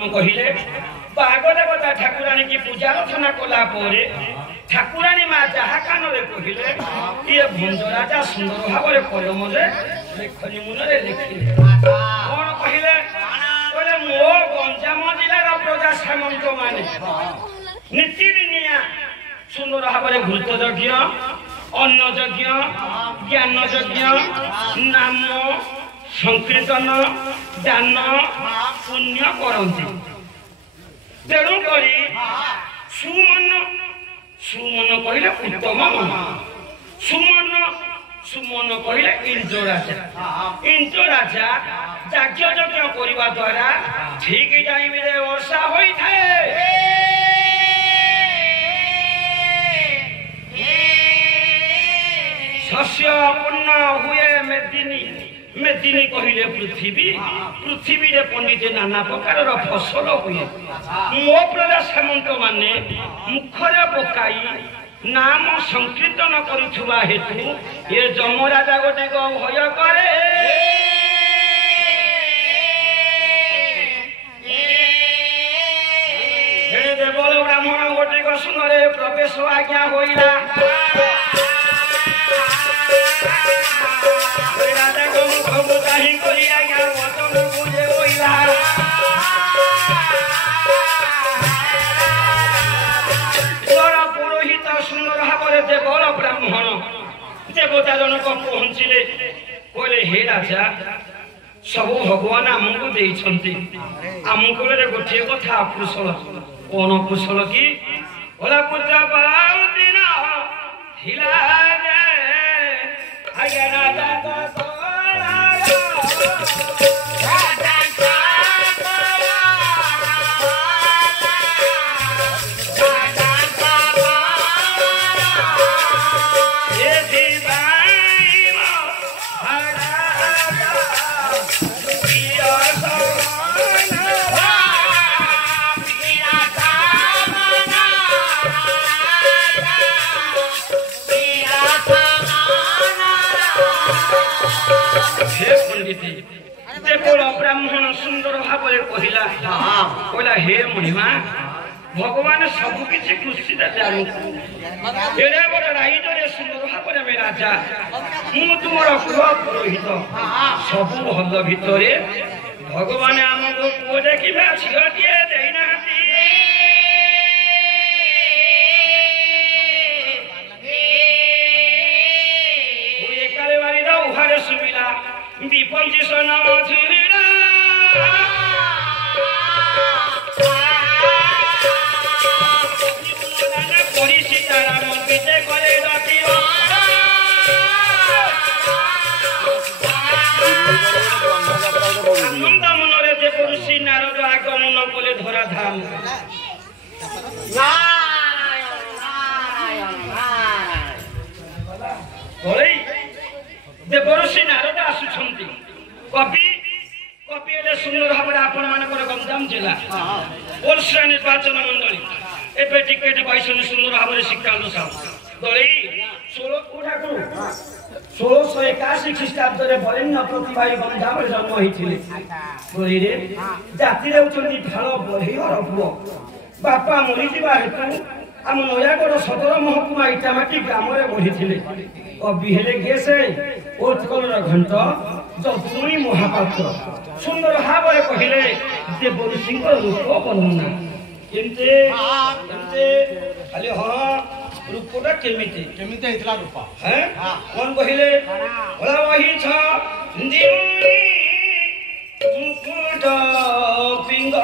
कहिले बाग देवता ठाकुराणी की पूजा अर्चना कला ठाकुराणी माँ जहा कान कहले ये भंज राजा सुंदर भाव कलम लेखनी मुनरे लिखिले कौन कहले कहले मो गंजाम जिलार प्रजा सामंत माने नीतिनिया सुंदर भाव घृत यज्ञ अन्न यज्ञ ज्ञान यज्ञ नाम संकीर्तन दान पुण्य करती तेणुक सुमन सुमन कहले उत्तम मन सुमन सुमन कहले इंद्र राजा यज्ञ यज्ञ करने द्वारा ठीक टाइम रे वर्षा होता है शस्य पूर्ण हुए मेदिनी मेदिनी कहले पृथ्वी पृथ्वी रे पंडित नाना प्रकार फसल हुए मो प्रजा सामंत माने मुखरे पकाई नाम संकीर्तन करुवा हेतु ये जमराजा गोटे भय करे देवल ब्राह्मण गोटे सुंदर प्रवेश आज्ञा होइला पुरोहित सुंदर भाव देवल ब्राह्मण देवता जनक पहुंचले कहले हे राजा सब भगवान आमको देइछंती आमको गोटे कथा कुशल कौन कुशल की बोला पुत्र दिन हिला आज्ञा राजा ब्राह्मण सुंदर भाव कहला कहला हे महिमा भगवान सब किसी खुशी देते एड़े बड़ राइज सुंदर भाव राजा मु तुम पुरोहित सब भल भितर भगवान आमको पुओ देखा झीटे देना उहारे सुविला विपंची सन सीताराम पीते करे आनंद मनरे जेपरि नारद आगमन कले धराधाम देवर्षि नारद आसुछंती कवि कवि सुंदर भाव आपण मानकर गंजाम जिला ओरसा निर्वाचन मंडली एबे टिकेट पाइछन सुंदर भाव श्रीकांत साहब दलई 1681 ख्रीष्टाब्द रे बरेण्य प्रतिभाई गंजाम जन्म होइथिले दलई रे जाति रे उचंदी फाल बढी अरपुओ बापा मरि जिबा हेतु आम नयागढ़ सदर महकुमा इटामाटी ग्राम रे बढ़ी कवि हेले गेसे उत्कल घंट जपुणी महापात्र सुंदर भाव कहले देवर्षि रूप वर्णना खाली हाँ रूपटा केमिति रूप है कौन कहले बोला वही मुकुट पिंग